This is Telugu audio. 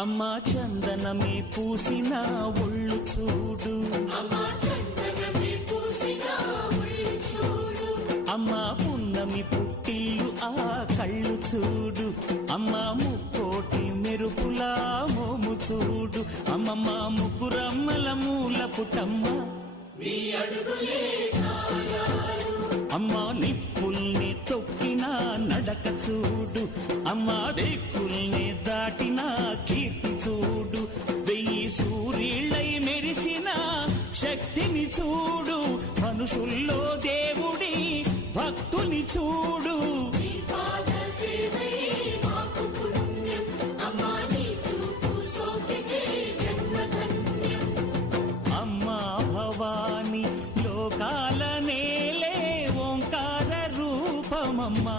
అమ్మా చందనమే పూసిన ఒళ్ళు చూడు, అమ్మా పున్నమి పుట్టిల్లు ఆ కళ్ళు చూడు, అమ్మా ముక్కోటి మెరుపులా మోము చూడు, అమ్మమ్మ ముగ్గురమ్మల మూల పుటమ్మ అమ్మా నిప్పుల్ని తొక్కిన నడక చూడు, అమ్మా దిక్కుల్ని దాటిన కీర్తి చూడు, 1000 సూర్యుళ్ళై మెరిసిన శక్తిని చూడు, మనుషుల్లో దేవుడి భక్తుని చూడు. అమ్మా భవాని లోకాల నేలే ఓంకార రూపమమ్మా.